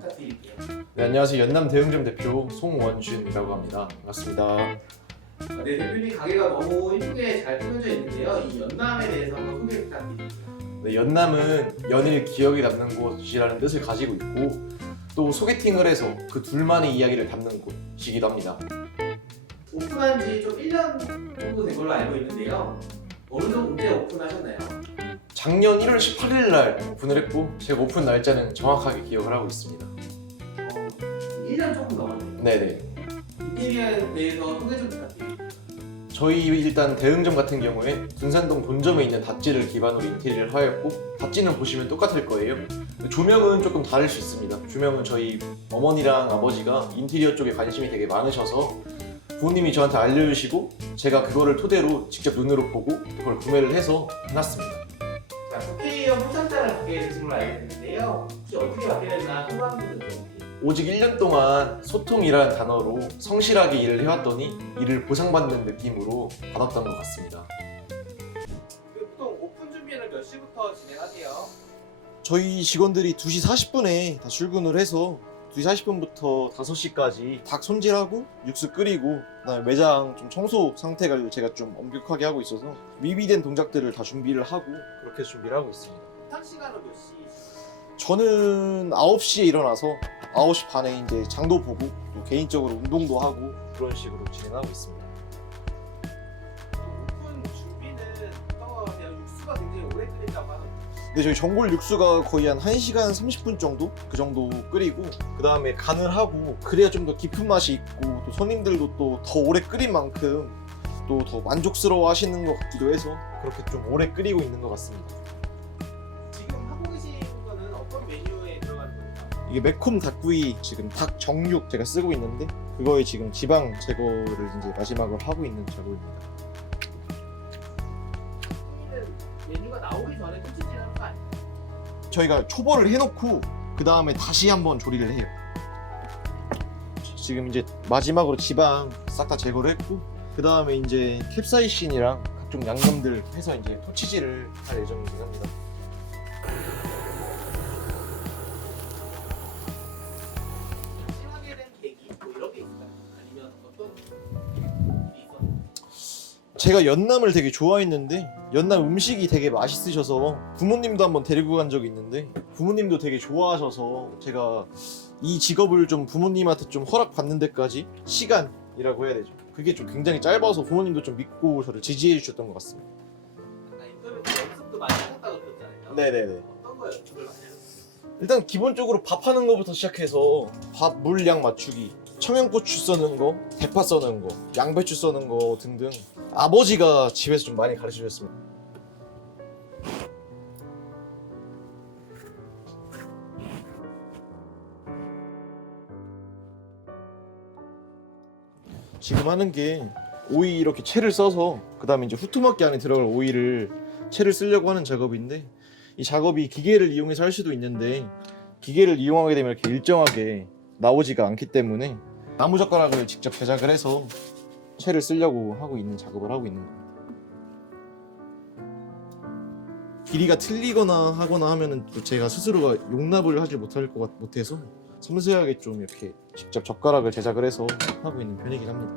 부탁드릴게요. 네, 안녕하세요. 연남 대응점 대표 송원준이라고 합니다. 반갑습니다. 네, 대표님 가게가 너무 예쁘게 잘 꾸며져 있는데요. 이 연남에 대해서 한번 소개 부탁드립니다. 네, 연남은 연일 기억에 남는 곳이라는 뜻을 가지고 있고 또 소개팅을 해서 그 둘만의 이야기를 담는 곳이기도 합니다. 오픈한 지 좀 1년 정도 된 걸로 알고 있는데요. 어느 정도에 오픈하셨나요? 작년 1월 18일 날 오픈을 했고 제가 오픈 날짜는 정확하게 기억을 하고 있습니다. 1년 조금 넘었네요. 네네. 인테리어에 대해서 소개 좀 부탁드립니다. 저희 일단 대응점 같은 경우에 둔산동 본점에 있는 닷지를 기반으로 인테리어를 하였고 닷지는 보시면 똑같을 거예요. 조명은 조금 다를 수 있습니다. 조명은 저희 어머니랑 아버지가 인테리어 쪽에 관심이 되게 많으셔서 부모님이 저한테 알려주시고 제가 그거를 토대로 직접 눈으로 보고 그걸 구매를 해서 해놨습니다. 자, 국회의원 포착자를 받게 되신 걸로 알고 있는데요. 혹시 어떻게 받게 됐나 소감도 좀. 오직 1년 동안 소통이라는 단어로 성실하게 일을 해왔더니 이를 보상받는 느낌으로 받았던 것 같습니다. 보통 오픈 준비는 몇 시부터 진행하세요? 저희 직원들이 2시 40분에 다 출근을 해서 2시 40분부터 5시까지 닭 손질하고 육수 끓이고 그다음에 매장 좀 청소 상태가 제가 좀 엄격하게 하고 있어서 미비된 동작들을 다 준비를 하고 그렇게 준비를 하고 있습니다. 한 시간은 몇 시? 저는 9시에 일어나서 9시 반에 이제 장도 보고 또 개인적으로 운동도 하고 그런 식으로 진행하고 있습니다. 오픈 준비는 어떤 거 하세요? 육수가 굉장히 오래 끓인다고 하는데. 근데 저희 전골 육수가 거의 한 1시간 30분 정도? 그 정도 끓이고 그 다음에 간을 하고 그래야 좀 더 깊은 맛이 있고 또 손님들도 또 더 오래 끓인 만큼 또 더 만족스러워 하시는 것 같기도 해서 그렇게 좀 오래 끓이고 있는 것 같습니다. 지금 하고 계신 거는 어떤 메뉴에 들어가는 건가요? 이게 매콤 닭구이 지금 닭 정육 제가 쓰고 있는데 그거에 지금 지방 제거를 이제 마지막으로 하고 있는 작업입니다. 메뉴가 나오기 전에 토치질하는 거 아니에요? 저희가 초벌을 해놓고 그 다음에 다시 한번 조리를 해요. 지금 이제 마지막으로 지방 싹 다 제거를 했고 그 다음에 이제 캡사이신이랑 각종 양념들 해서 이제 토치질을 할 예정이긴 합니다. 하게 된 계기 뭐 이런 게 있을까요? 아니면 어떤 일이 있었나요? 제가 연남을 되게 좋아했는데 연남 음식이 되게 맛있으셔서 부모님도 한번 데리고 간 적이 있는데 부모님도 되게 좋아하셔서 제가 이 직업을 좀 부모님한테 좀 허락받는 데까지 시간이라고 해야 되죠. 그게 좀 굉장히 짧아서 부모님도 좀 믿고 저를 지지해 주셨던 것 같습니다. 아까 인터뷰 때 연습도 많이 하셨다고 그랬잖아요. 네네네. 어떤 거 연습을 많이 하셨어요? 일단 기본적으로 밥하는 거부터 시작해서 밥 물량 맞추기, 청양고추 써는 거, 대파 써는 거, 양배추 써는 거 등등 아버지가 집에서 좀 많이 가르쳐 주셨습니다. 지금 하는 게 오이 이렇게 채를 써서 그 다음에 이제 후투막기 안에 들어갈 오이를 채를 쓰려고 하는 작업인데 이 작업이 기계를 이용해서 할 수도 있는데 기계를 이용하게 되면 이렇게 일정하게 나오지가 않기 때문에 나무젓가락을 직접 제작을 해서 채를 쓰려고 하고 있는 작업을 하고 있는 겁니다. 길이가 틀리거나 하거나 하면은 또 제가 스스로가 용납을 하지 못해서 섬세하게 좀 이렇게 직접 젓가락을 제작을 해서 하고 있는 편이긴 합니다.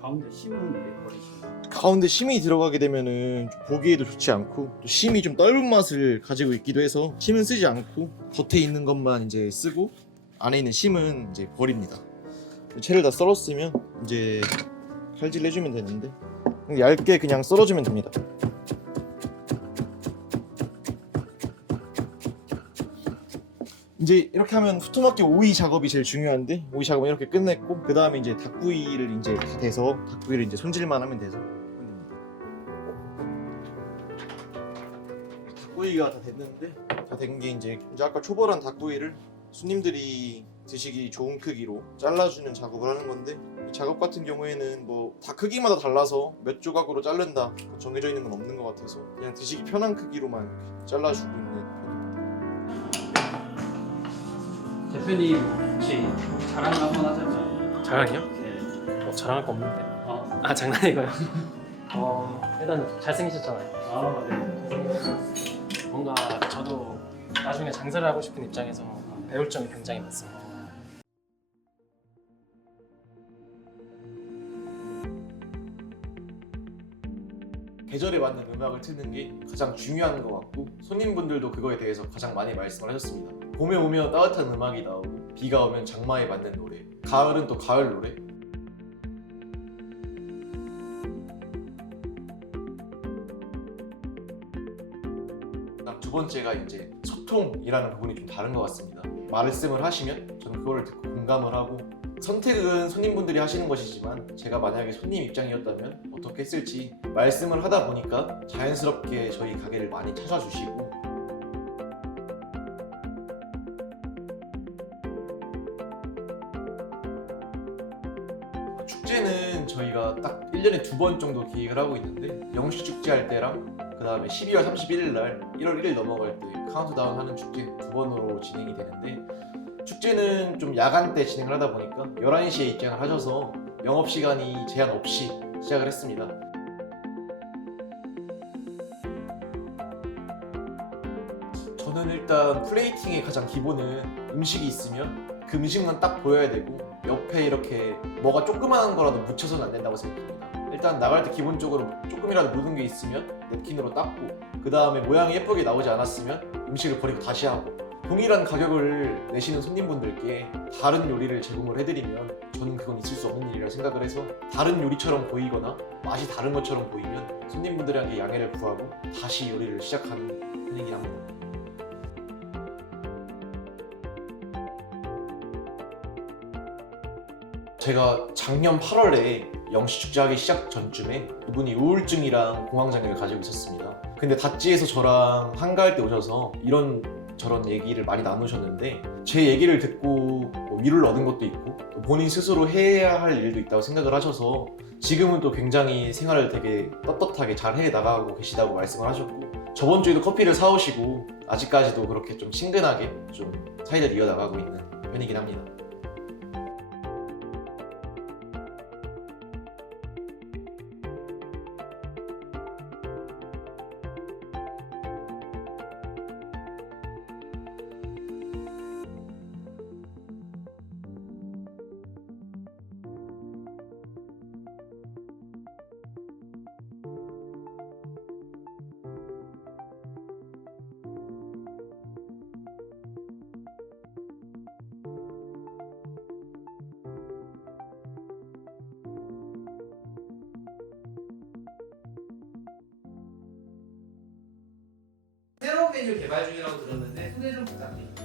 가운데 심은 왜 버리시나요? 가운데 심이 들어가게 되면은 좀 보기에도 좋지 않고 또 심이 좀 떫은 맛을 가지고 있기도 해서 심은 쓰지 않고 겉에 있는 것만 이제 쓰고 안에 있는 심은 이제 버립니다. 채를 다 썰었으면 이제 칼질 해주면 되는데 얇게 그냥 썰어주면 됩니다. 이제 이렇게 하면 후투막기 오이 작업이 제일 중요한데 오이 작업은 이렇게 끝냈고 그 다음에 이제 닭구이를 이제 다 돼서 닭구이를 이제 손질만 하면 돼서 닭구이가 다 됐는데 다 된 게 이제 아까 초벌한 닭구이를 손님들이 드시기 좋은 크기로 잘라주는 작업을 하는 건데 이 작업 같은 경우에는 뭐 다 크기마다 달라서 몇 조각으로 자른다 정해져 있는 건 없는 것 같아서 그냥 드시기 편한 크기로만 이렇게 잘라주고 있는 편입니다. 대표님 혹시 자랑 한번 하자면? 자랑이요? 네. 자랑할 거 없는데. 어. 아 장난이고요. 일단 잘생기셨잖아요. 아 네. 뭔가 저도 나중에 장사를 하고 싶은 입장에서 배울 점이 굉장히 많습니다. 계절에 맞는 음악을 트는 게 가장 중요한 것 같고 손님분들도 그거에 대해서 가장 많이 말씀을 하셨습니다. 봄에 오면 따뜻한 음악이 나오고 비가 오면 장마에 맞는 노래, 가을은 또 가을 노래. 두 번째가 이제 소통이라는 부분이 좀 다른 것 같습니다. 말씀을 하시면 저는 그거를 듣고 공감을 하고 선택은 손님분들이 하시는 것이지만 제가 만약에 손님 입장이었다면 어떻게 했을지 말씀을 하다 보니까 자연스럽게 저희 가게를 많이 찾아주시고 축제는 저희가 딱 1년에 2번 정도 기획을 하고 있는데 영시 축제 할 때랑 그 다음에 12월 31일 날 1월 1일 넘어갈 때 카운트다운 하는 축제 2번으로 진행이 되는데 축제는 좀 야간 때 진행을 하다 보니까 11시에 입장을 하셔서 영업시간이 제한 없이 시작을 했습니다. 저는 일단 플레이팅의 가장 기본은 음식이 있으면 그 음식만 딱 보여야 되고 옆에 이렇게 뭐가 조그마한 거라도 묻혀서는 안 된다고 생각합니다. 일단 나갈 때 기본적으로 조금이라도 묻은 게 있으면 냅킨으로 닦고 그 다음에 모양이 예쁘게 나오지 않았으면 음식을 버리고 다시 하고 동일한 가격을 내시는 손님분들께 다른 요리를 제공을 해드리면 저는 그건 있을 수 없는 일이라 생각을 해서 다른 요리처럼 보이거나 맛이 다른 것처럼 보이면 손님분들에게 양해를 구하고 다시 요리를 시작하는 편이긴 합니다. 제가 작년 8월에 영시축제하기 시작 전쯤에 그분이 우울증이랑 공황장애를 가지고 있었습니다. 근데 닷지에서 저랑 한가할 때 오셔서 이런 저런 얘기를 많이 나누셨는데 제 얘기를 듣고 뭐 위로를 얻은 것도 있고 본인 스스로 해야 할 일도 있다고 생각을 하셔서 지금은 또 굉장히 생활을 되게 떳떳하게 잘 해나가고 계시다고 말씀을 하셨고 저번 주에도 커피를 사오시고 아직까지도 그렇게 좀 친근하게 좀 사이를 이어나가고 있는 편이긴 합니다. 새로운 메뉴 개발 중이라고 들었는데 소개 좀 부탁드립니다.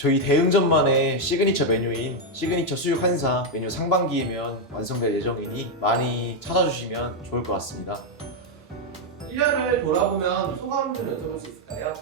저희 대응점만의 시그니처 메뉴인 시그니처 수육 한상 메뉴 상반기이면 완성될 예정이니 많이 찾아주시면 좋을 것 같습니다. 1년을 돌아보면 소감 좀 여쭤볼 수 있을까요?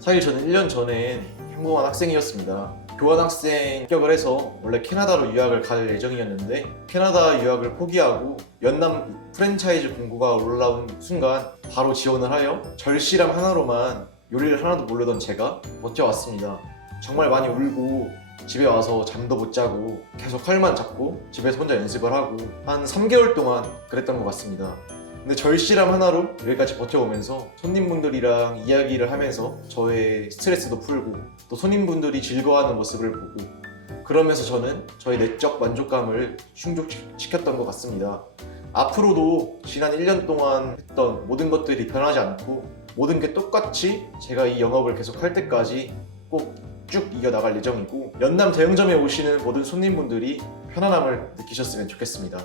사실 저는 1년 전엔 평범한 학생이었습니다. 교환학생 합격을 해서 원래 캐나다로 유학을 갈 예정이었는데 캐나다 유학을 포기하고 연남 프랜차이즈 공고가 올라온 순간 바로 지원을 하여 절실함 하나로만 요리를 하나도 모르던 제가 버텨왔습니다. 정말 많이 울고 집에 와서 잠도 못 자고 계속 칼만 잡고 집에서 혼자 연습을 하고 한 3개월 동안 그랬던 것 같습니다. 근데 절실함 하나로 여기까지 버텨오면서 손님분들이랑 이야기를 하면서 저의 스트레스도 풀고 또 손님분들이 즐거워하는 모습을 보고 그러면서 저는 저의 내적 만족감을 충족시켰던 것 같습니다. 앞으로도 지난 1년 동안 했던 모든 것들이 변하지 않고 모든 게 똑같이 제가 이 영업을 계속 할 때까지 꼭 쭉 이어나갈 예정이고 연남 대형점에 오시는 모든 손님분들이 편안함을 느끼셨으면 좋겠습니다.